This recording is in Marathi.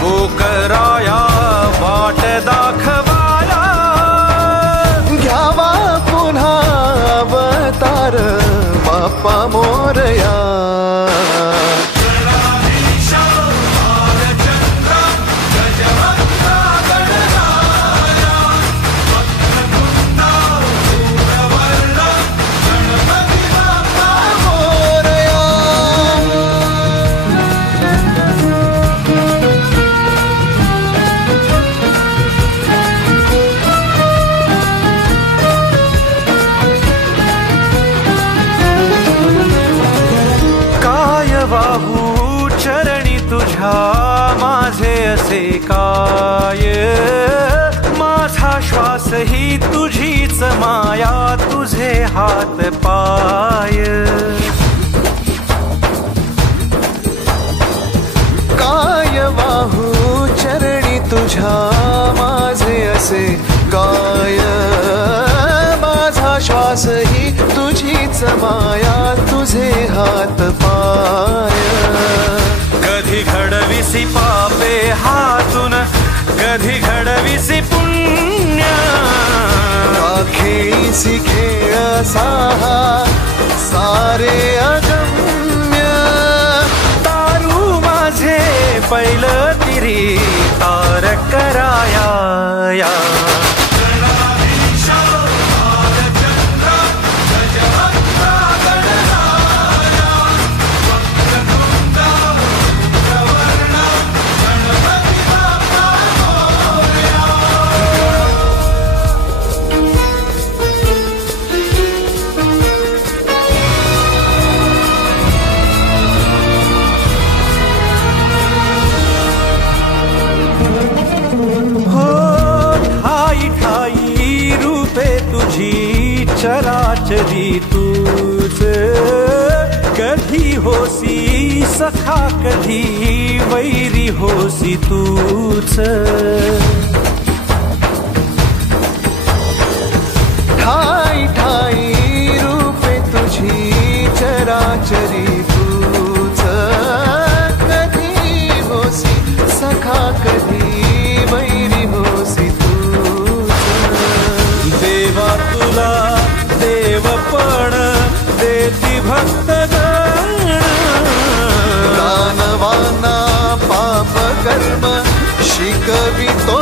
पोकराया वाट दाखवाया, घ्यावा पुन्हा अवतार बाप्पा मोरया. वाहू चरणी तुझ्या माझे असे काय, माझा श्वास ही तुझीच माया, तुझे हात पाय. काय वाहू चरणी तुझ्या माझे असे काय, माझा श्वास ही तुझीच माया, तुझे हात पाय. कधी घडविसी पापे हातून, कधी घडविसी पुण्य, खेळीसी खेळ साहा सारे अगम्य. तारू माझे पहिलं तिरी तार कराया या. चराचरी तूच, कधी होसी सखा कधी वैरी होसी तूच. ठाई ठाई रूपे तुझी चराचरी तूच, कधी होसी सखा कधी वैरी होसी तूच. देवा तुला देवपण देती भक्तगण, दानवाना पाप कर्म शिकवितो